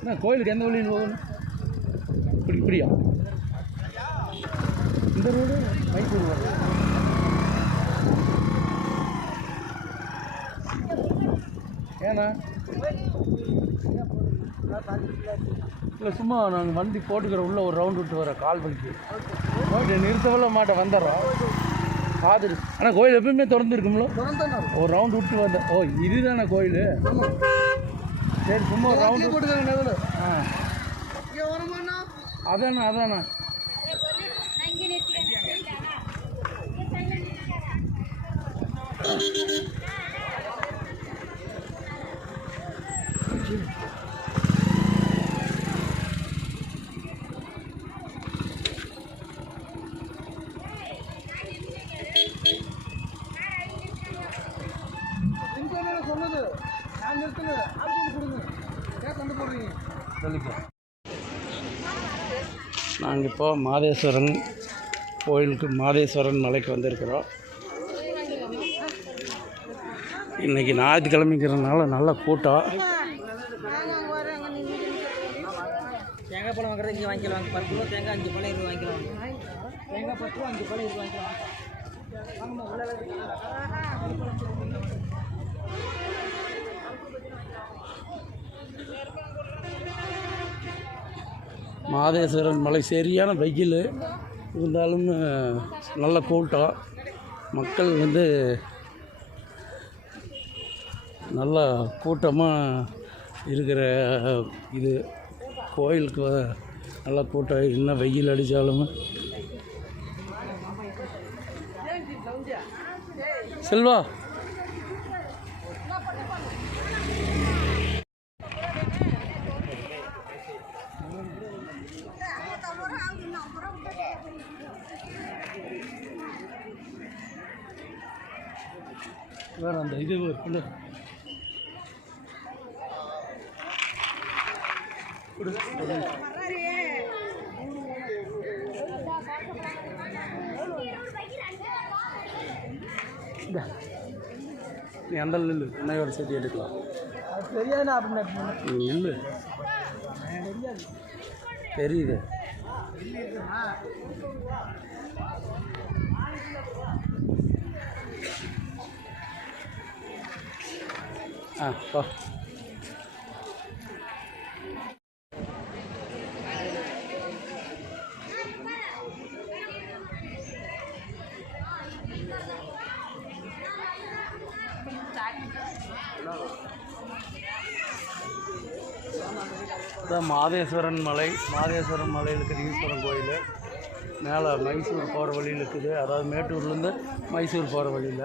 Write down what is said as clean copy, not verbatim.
என்ன கோயிலுக்கு எந்த வழியில் போகணும்? இப்படியா இந்த ரோடு மைசூர் வரும். ஏண்ணா இல்லை சும்மா நாங்கள் வண்டி போட்டுக்கிற உள்ள ஒரு ரவுண்டு விட்டு வர கால் வலிக்கு ஓகே நிறுத்தவில்ல மாட்டேன் வந்துடுறோம் பார்த்துட்டு. ஆனால் கோயில் எப்பயுமே திறந்துருக்குங்களோ? ஒரு ரவுண்டு விட்டு வந்தேன். ஓ இதுதானே கோயில்? சரி சும்மா ஒரு ரவுண்டு போட்டுக்கிறேன். ஆ அதாண்ணா சொன்னது நான் நிறுத்துங்க கொடுங்க கண்டு போடுறீங்க. நாங்கள் இப்போ மாதேஸ்வரன் கோயிலுக்கு மாதேஸ்வரன் மலைக்கு வந்திருக்கிறோம். இன்றைக்கி ஞாயிற்றுக்கிழமைங்கிறதுனால நல்ல கூட்டம். தேங்காய் பழம் வாங்குறது இங்கே வாங்கிக்கலாம். 10 கிலோ தேங்காய் 5 பழம் 20 வாங்கிக்கலாம். தேங்காய் 10 ரூபா 5 பழம் 20 வாங்கிக்கலாம். மாதேஸ்வரன் மலை சரியான வெயில் இருந்தாலும் நல்ல கூட்டம். மக்கள் வந்து நல்ல கூட்டமாக இருக்கிற இது கோயிலுக்கு நல்ல கூட்டம். என்ன வெயில் அடித்தாலும் செல்வா வேறு அந்த இது கொடு நீ அந்த நில்லு என்னையோட சேர்த்து எடுக்கலாம். அது தெரியாது அப்படின்னு நீ நில்லு தெரியுது. பா மாதேஸ்வரன் மலை. மாதேஸ்வரன் மலையில் இருக்கிற ஈஸ்வரன் கோயில் மேலே மைசூர் போகிற வழியில் இருக்குது. அதாவது மேட்டூர்லேருந்து மைசூர் போகிற வழியில்